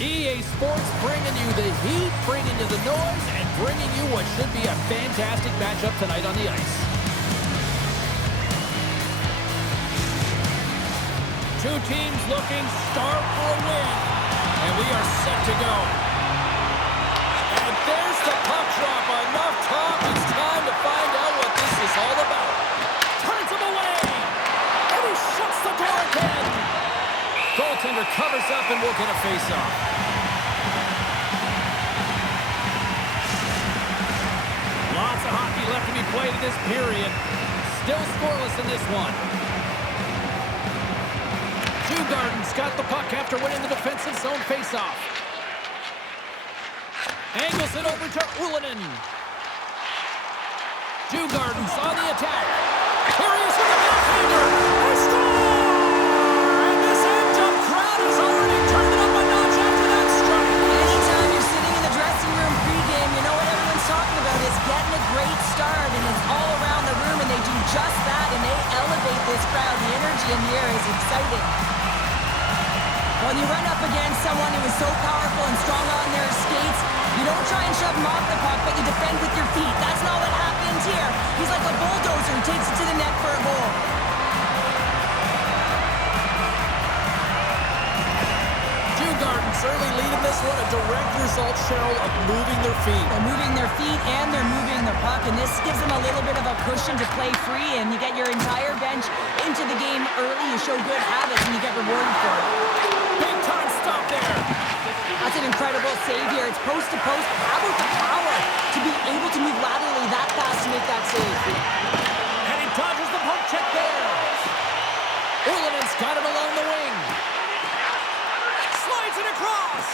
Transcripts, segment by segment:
EA Sports bringing you the heat, bringing you the noise, and bringing you what should be a fantastic matchup tonight on the ice. Two teams looking sharp for a win, and we are set to go. And there's the puck drop. Enough talk. It's time to find out what this is all about. Turns him away, and he shuts the door again. Goaltender covers up, and we'll get a face-off. Lots of hockey left to be played in this period. Still scoreless in this one. Djurgården's got the puck after winning the defensive zone face-off. Angles it over to Ullinen. Djurgården's on the attack. Here he is with the backhander. They score! And this amped-up crowd has already turned it up a notch after that strike. Anytime you're sitting in the dressing room pregame, you know what everyone's talking about is getting a great start, and it's all around the room, and they do just that, and they elevate this crowd. The energy in here is exciting. When you run up against someone who is so powerful and strong on their skates, you don't try and shove him off the puck, but you defend with your feet. That's not what happens here. He's like a bulldozer who takes it to the net for a goal. Djurgården's early lead in this one, a direct result, Cheryl, of moving their feet. They're moving their feet and they're moving the puck, and this gives them a little bit of a cushion to play free, and you get your entire bench into the game early. You show good habits, and you get rewarded for it. Big time stop there. That's an incredible save here. It's post to post. How about the power to be able to move laterally that fast to make that save? And he dodges the poke check there. Ullinen's got it along the wing. Slides it across.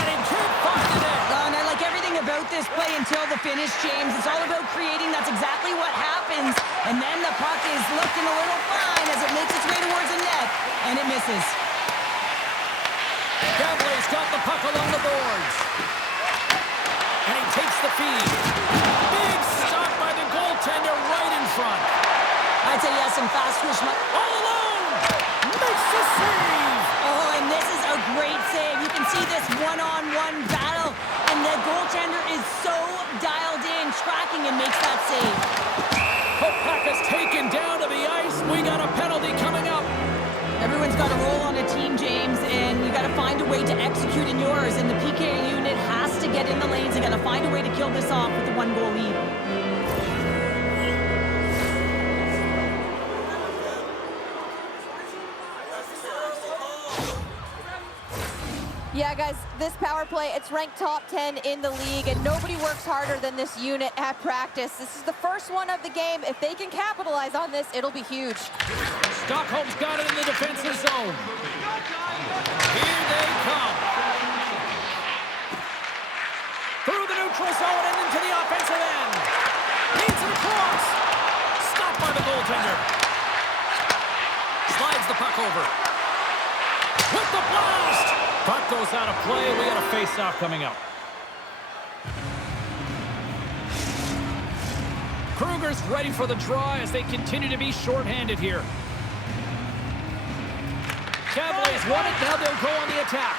And he can't find the net. And I like everything about this play until the finish, James. It's all about creating. That's exactly what happens. And then the puck is looking a little fine as it makes its way towards the net. And it misses. Gavley's got the puck along the boards. And he takes the feed. Big stop by the goaltender right in front. I'd say he has some fast twitch. All alone! Makes the save! Oh, and this is a great save. You can see this one-on-one battle. And the goaltender is so dialed in, tracking, and makes that save. Puck is taken down to the ice. We got a penalty coming up. Everyone's got a role on a team, James, and you got to find a way to execute in yours. And the PK unit has to get in the lanes. They got to find a way to kill this off with the one-goal lead. Yeah, guys, this power play, it's ranked top 10 in the league, and nobody works harder than this unit at practice. This is the first one of the game. If they can capitalize on this, it'll be huge. Stockholm's got it in the defensive zone. Here they come. Through the neutral zone and into the offensive end. Leads it across. Stopped by the goaltender. Slides the puck over. With the blast. Puck goes out of play. We got a face-off coming up. Kruger's ready for the draw as they continue to be shorthanded here. Cavaliers won it. Now they'll go on the attack.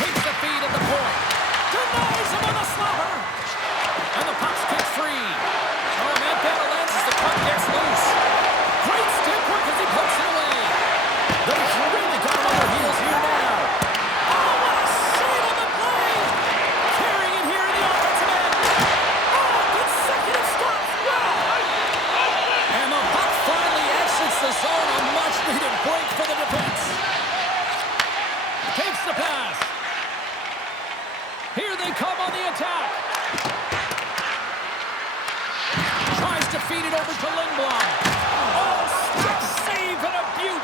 Takes the feed at the point. Denies him on the slapper. And the puck's kicked free. Oh, Matt Battlelands as the puck gets loose. Great stick work as he puts it away. They've really got him on their heels here now. Oh, what a save on the play. Carrying it here in the offensive end. Oh, consecutive stops. Wow. And the puck finally exits the zone. A much-needed break for the defense. Takes the pass. Here they come on the attack. Tries to feed it over to Lindblom. Oh, stick save and a beaut.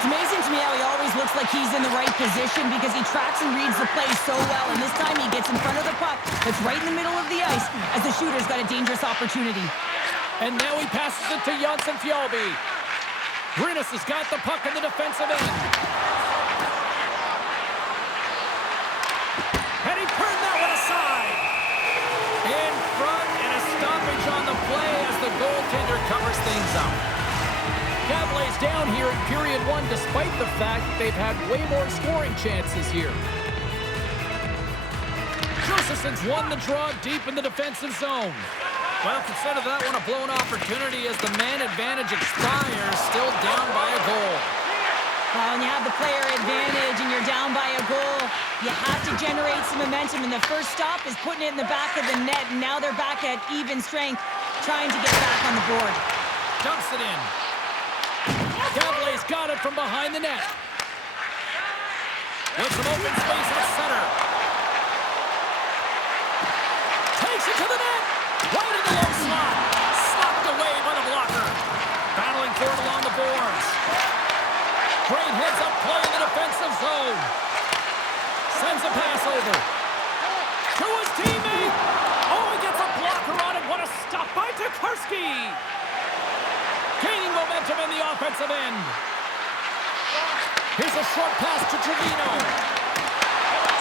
It's amazing to me how he always looks like he's in the right position because he tracks and reads the play so well. And this time he gets in front of the puck that's right in the middle of the ice as the shooter's got a dangerous opportunity. And now he passes it to Janssen Fjallby. Brynäs has got the puck in the defensive end. And he turned that one aside. In front, and a stoppage on the play as the goaltender covers things up. Gavle's down here in period one, despite the fact that they've had way more scoring chances here. Josephson's won the draw deep in the defensive zone. Well, consider that one a blown opportunity as the man advantage expires, still down by a goal. Well, when you have the player advantage and you're down by a goal, you have to generate some momentum, and the first stop is putting it in the back of the net, and now they're back at even strength, trying to get back on the board. Dumps it in. Gavle's got it from behind the net. With some open space at center. Takes it to the net. Right in the low slot. Slapped away by the blocker. Battling for it along the boards. Great heads-up play in the defensive zone. Sends a pass over. To his teammate. Oh, he gets a blocker on it. What a stop by Tokarski. Gaining momentum in the offensive end. Here's a short pass to Trevino.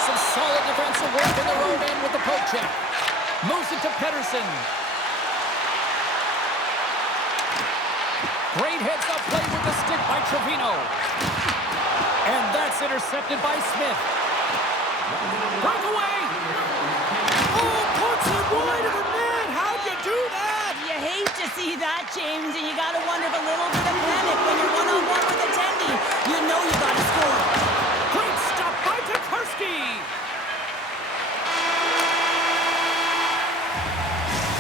Some solid defensive work in the road end with the poke check. Moves it to Pedersen. Great heads-up play with the stick by Trevino. And that's intercepted by Smith. Breakaway! Oh, puts it wide of the net! How'd you do that? You hate to see that, James, and you got to wonder if a little bit of panic when you're one-on-one with a tendy. You know you got to score. Great stop by Tokarski!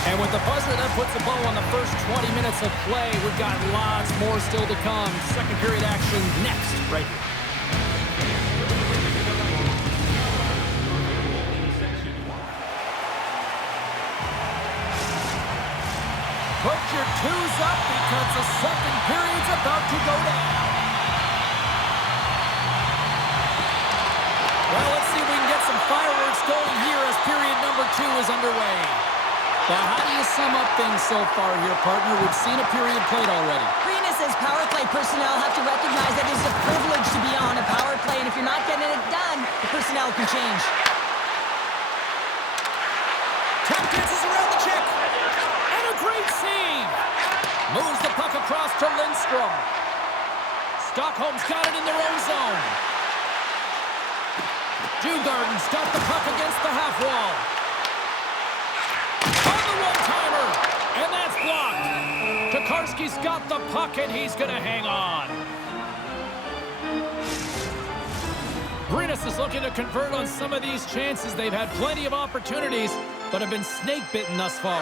And with the buzzer, that puts a bow on the first 20 minutes of play. We've got lots more still to come. Second period action next, right here. Put your twos up because the second period's about to go down. Well, let's see if we can get some fireworks going here as period number 2 is underway. But how do you sum up things so far here, partner? We've seen a period played already. Brynäs' power play personnel have to recognize that it's a privilege to be on a power play, and if you're not getting it done, the personnel can change. Tap dances around the check. And a great save. Moves the puck across to Lindstrom. Stockholm's got it in their own zone. Djurgården's got the puck against the half wall. On the one-timer. And that's blocked. Tokarski's got the puck, and he's going to hang on. Brynäs is looking to convert on some of these chances. They've had plenty of opportunities, but have been snake-bitten thus far.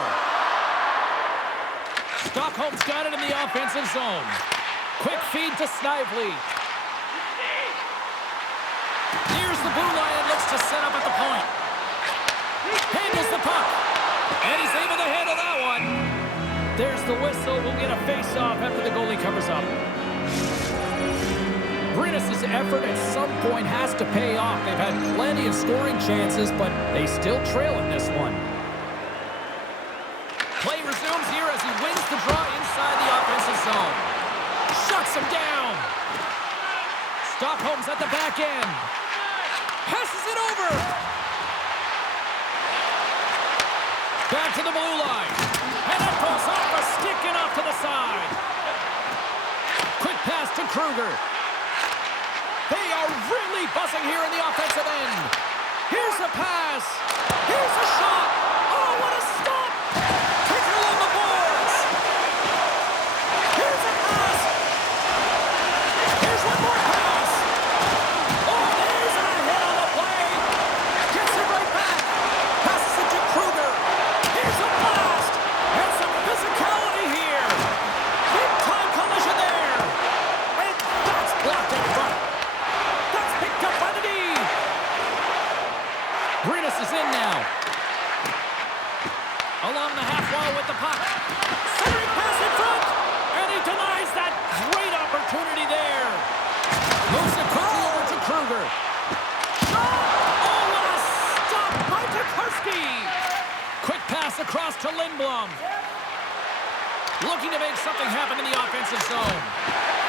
Stockholm's got it in the offensive zone. Quick feed to Snively. Here's the blue line, looks to set up at the point. Handles the puck. And he's able to handle that one. There's the whistle. We'll get a face-off after the goalie covers up. Brynäs' effort at some point has to pay off. They've had plenty of scoring chances, but they still trail in this one. Play resumes here as he wins the draw inside the offensive zone. Shuts him down. Stockholm's at the back end. Passes it over. Back to the blue line. And that goes off a stick and off to the side. Quick pass to Kruger. They are really buzzing here in the offensive end. Here's a pass. Here's a shot. Oh, what a stop. Takes it along the boards. Here's a pass. Here's one more pass. Oh, there's a hit on the play. Gets it right back. Passes it to Kruger. Here's a blast. And some physicality here. Big-time collision there. And that's blocked in front. That's picked up by the D. Brynäs is in now. Along the half wall with the puck. Centering pass in front. And he denies that great opportunity there. Moves it quickly over to Kruger. Oh, what a stop by Tokarski. Quick pass across to Lindblom. Looking to make something happen in the offensive zone.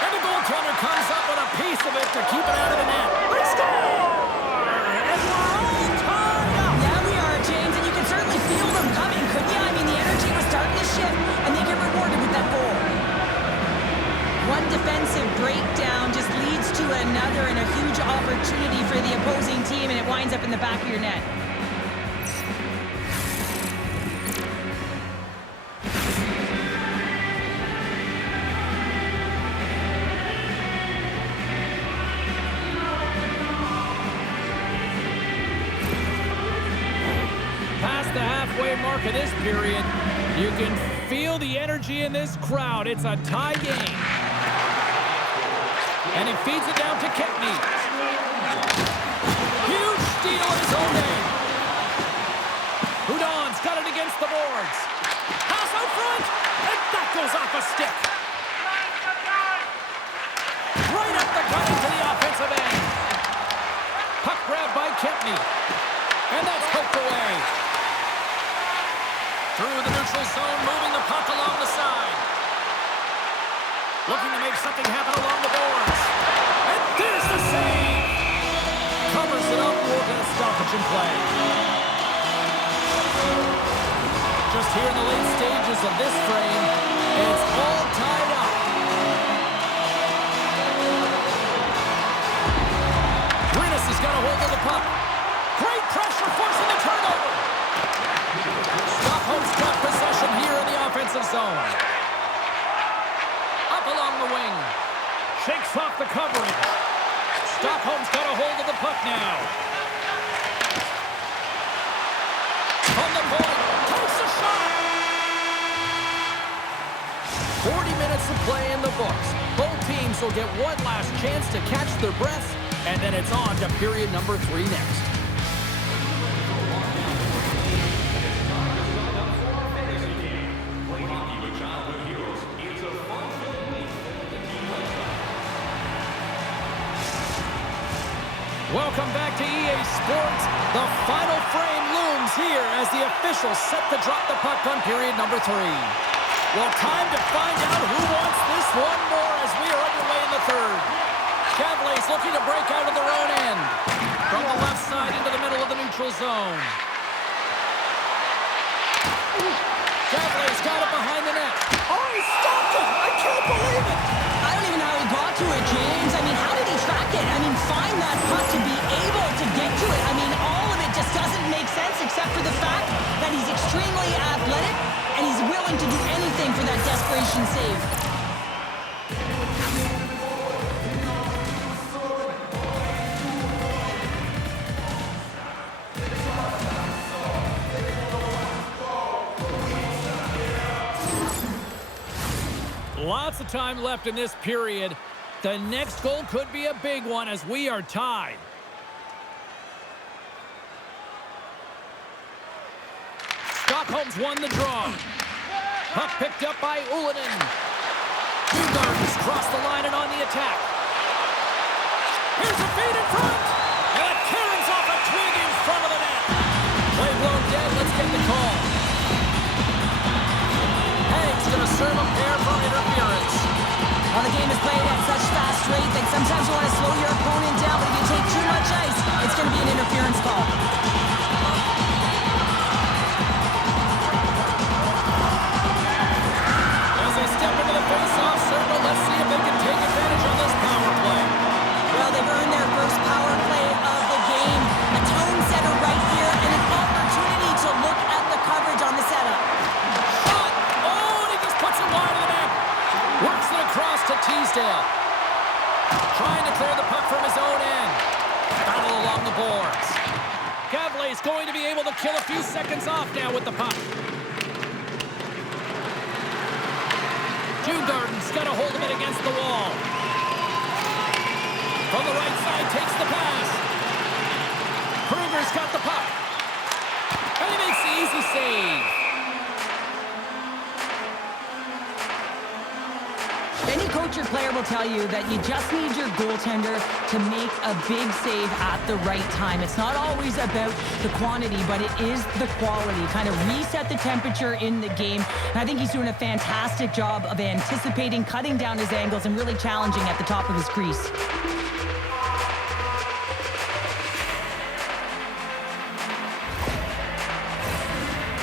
And the goaltender comes up with a piece of it to keep it out of the net. They score! And we're all tied up. Yeah, we are, James, and you can certainly feel them coming, couldn't you? I mean, the energy was starting to shift, and they get rewarded with that goal. One a huge opportunity for the opposing team, and it winds up in the back of your net. Past the halfway mark of this period, you can feel the energy in this crowd. It's a tie game. And he feeds it down to Kempny. Huge steal in his own end. Hudon's got it against the boards. Pass out front, and that goes off a stick. Right up the gut into the offensive end. Puck grabbed by Kempny. And that's poked away. Through the neutral zone, moving the puck along the side. Looking to make something happen along the boards. And there's the save! Covers it up, we'll get a stoppage in play. Just here in the late stages of this frame, it's all tied up. Brynäs has got a hold of the puck. Great pressure, forcing the turnover. Stockholm's got possession here in the offensive zone. Up along the wing. Shakes off the coverage. Stockholm's got a hold of the puck now. From the point. Takes a shot. 40 minutes of play in the books. Both teams will get one last chance to catch their breaths, and then it's on to period number 3 next. Welcome back to EA Sports. The final frame looms here as the officials set to drop the puck on period number 3. Well, time to find out who wants this one more as we are underway in the third. Cavaliers looking to break out of their own end. From the left side into the middle of the neutral zone. Cavaliers got it behind the net. Oh, he stopped it! I can't believe it! I don't even know how he got to it, James. I mean, how did he track it? I mean, find that puck to be able to get to it. I mean, all of it just doesn't make sense except for the fact that he's extremely athletic and he's willing to do anything for that desperation save. Lots of time left in this period. The next goal could be a big one as we are tied. Stockholm's won the draw. Puck picked up by Ullinen. Djurgårdens crossed the line and on the attack. Here's a feed in front. And it carries off a twig in front of the net. Play blown dead. Let's get the call. Haig's going to serve a pair for interference. Well, the game is played at such fast rate that sometimes you want to slow your opponent down, but if you take too much ice, it's going to be an interference call. As they step into the face-off circle, let's see if they can take advantage of this power play. Well, they've earned their first power play of the game. A tone setter right here and an opportunity to look at the coverage on the setup. Shot! Oh, and he just puts it wide of the net. Works it across to Teasdale. Trying to clear the puck from his own end. Battle along the boards. Cavaliers going to be able to kill a few seconds off now with the puck. Djurgården's got a hold of it against the wall. From the right side, takes the pass. Kruger's got the puck. And he makes the easy save. Any coach or player will tell you that you just need your goaltender to make a big save at the right time. It's not always about the quantity, but it is the quality. Kind of reset the temperature in the game. And I think he's doing a fantastic job of anticipating, cutting down his angles, and really challenging at the top of his crease.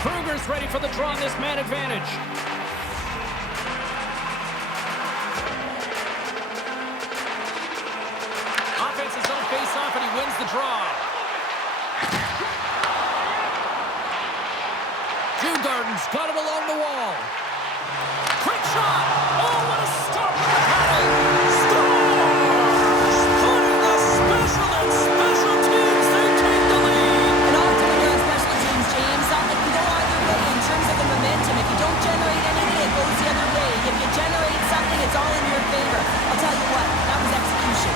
Kruger's ready for the draw on this man advantage. the draw. Djurgårdens got it along the wall. Quick shot! Oh, what a stop with the paddle! Scores! Putting the special and special teams, they take the lead! And often when you're on special teams, James, something can go either way in terms of the momentum. If you don't generate anything, it goes the other way. If you generate something, it's all in your favor. I'll tell you what, that was execution.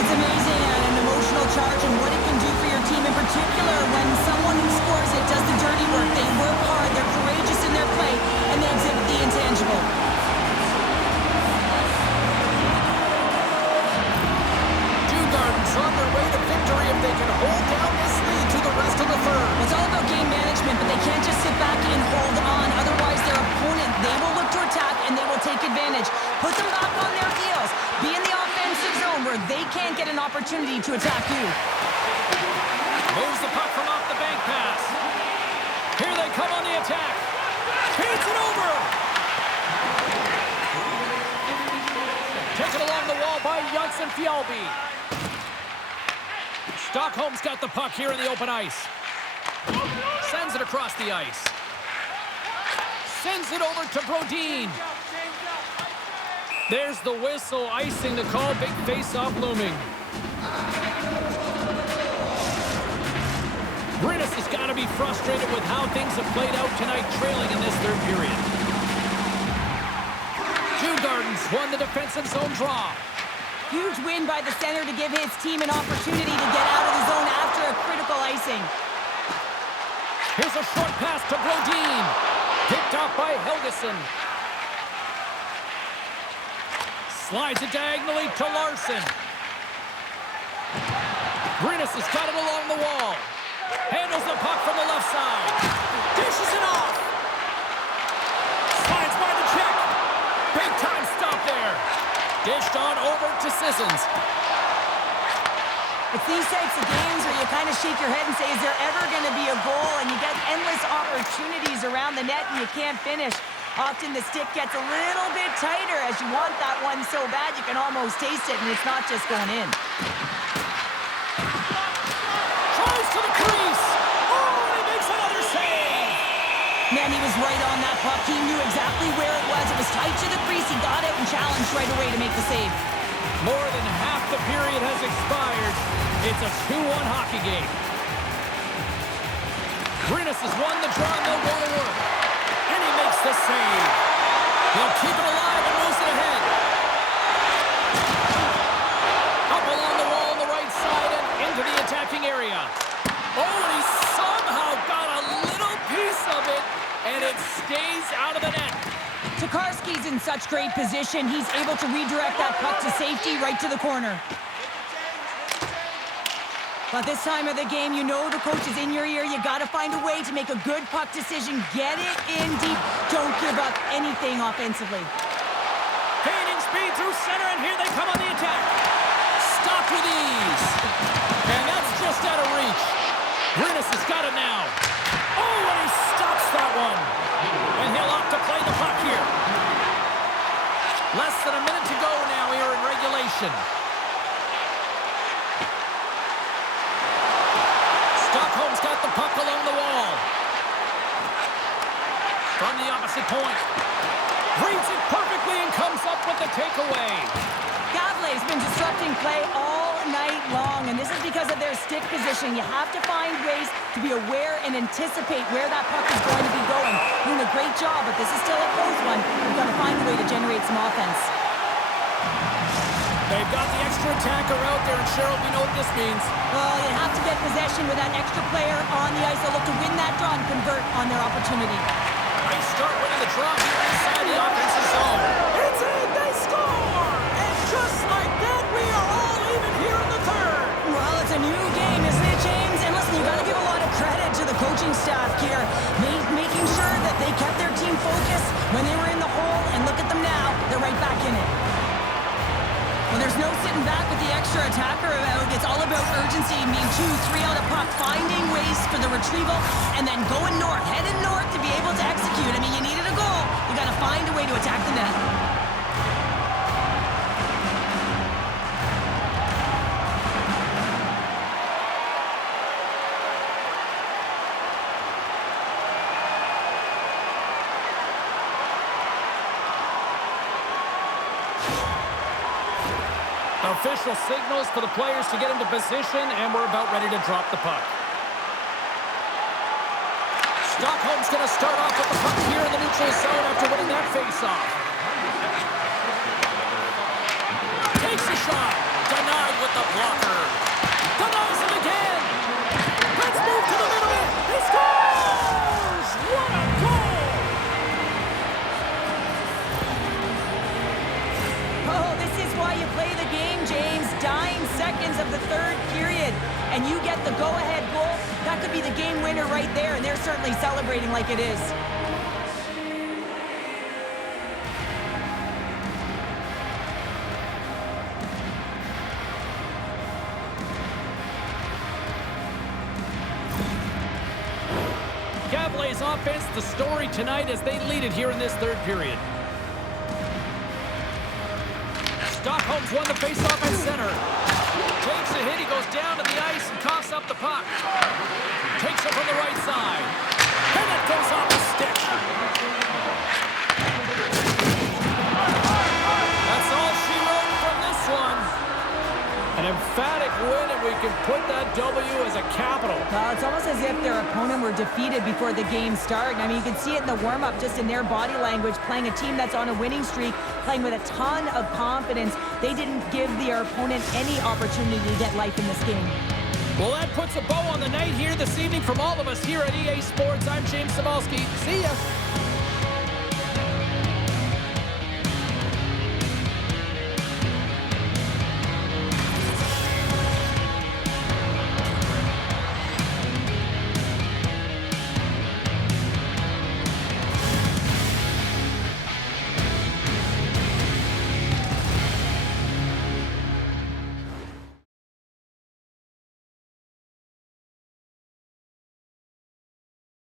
It's amazing and an emotional charge and what it can do for your team in particular when someone who scores it does the dirty work. They work hard, they're courageous in their play, and they exhibit the intangible. Djurgårdens on their way to victory if they can hold down this lead to the rest of the third. It's all about game management, but they can't just sit back and hold on. Otherwise, their opponent, they will look to attack and they will take advantage. Put them back on their heels. Be in the offensive zone where they can't get an opportunity to attack you. Moves the puck from off the bank pass. Here they come on the attack. Feeds it over. Taken along the wall by Janssen Fjällby. Stockholm's got the puck here in the open ice. Sends it across the ice. Sends it over to Brodin. There's the whistle, icing the call. Big face-off looming. Brynäs has got to be frustrated with how things have played out tonight, trailing in this third period. Djurgårdens won the defensive zone draw. Huge win by the center to give his team an opportunity to get out of the zone after a critical icing. Here's a short pass to Brodin. Picked off by Helgeson. Slides it diagonally to Larson. Brynäs has got it along the wall. Handles the puck from the left side. Dishes it off. Slides by the check. Big time stop there. Dished on over to Sissons. It's these types of games where you kind of shake your head and say, is there ever going to be a goal? And you get endless opportunities around the net and you can't finish. Often the stick gets a little bit tighter as you want that one so bad you can almost taste it, and it's not just going in. Tries to the crease. Oh, and he makes another save. Man, he was right on that puck. He knew exactly where it was. It was tight to the crease. He got it and challenged right away to make the save. More than half the period has expired. It's a 2-1 hockey game. Brynäs has won the draw, no more work. And he makes the save. He'll keep it alive and moves it ahead. Up along the wall on the right side and into the attacking area. Oh, and he somehow got a little piece of it, and it stays out of the net. Tokarski's in such great position. He's able to redirect that puck to safety right to the corner. But this time of the game, you know the coach is in your ear. You got to find a way to make a good puck decision. Get it in deep. Don't give up anything offensively. Gaining speed through center, and here they come on the attack. Stop with ease. And that's just out of reach. Brynäs has got it now. Oh, and he stops that one. And he'll opt to play the puck here. Less than a minute to go now here in regulation. Stockholm's got the puck along the wall. From the opposite point. Reads it perfectly and comes up with the takeaway. Gavle's been disrupting play all night long, and this is because of their stick position. You have to find ways to be aware and anticipate where that puck is going to be going. Doing a great job, but this is still a close one. You've got to find a way to generate some offense. They've got the extra attacker out there, and Cheryl, we know what this means. Well, you have to get possession with that extra player on the ice. They'll look to win that draw and convert on their opportunity. Nice start winning the draw here inside the offensive zone. It's in, they score! And just like that, we are all even here in the third. Well, it's a new game, isn't it, James? And listen, you got to give a lot of credit to the coaching staff here, making sure that they kept their team focused when they were in the hole, and look at them now. They're right back in it. Well, there's no sitting back with the extra attacker out. It's all about urgency, being 2-3 on the puck, finding ways for the retrieval, and then going north, heading north to be able to execute. I mean, you needed a goal. You got to find a way to attack the net. initial signals for the players to get into position, and we're about ready to drop the puck. Stockholm's going to start off with the puck here in the neutral zone after winning that faceoff. Takes a shot. Denied with the blocker. Denies him again. Let's move to the middle. He scores! What a goal! Oh, this is why you play the game, James. Dying seconds of the third period, and you get the go-ahead goal. That could be the game winner right there, and they're certainly celebrating like it is. Gavle's offense, the story tonight as they lead it here in this third period. Stockholm's won the faceoff at center. Takes a hit, he goes down to the ice and coughs up the puck. Takes it from the right side. And it goes off the stick. That's all she wrote from this one. An emphatic win, and we can put that W as a capital. Well, it's almost as if their opponent were defeated before the game started. I mean, you can see it in the warm-up, just in their body language, playing a team that's on a winning streak, playing with a ton of confidence. They didn't give their opponent any opportunity to get life in this game. Well, that puts a bow on the night here this evening. From all of us here at EA Sports, I'm James Cybulski. See ya.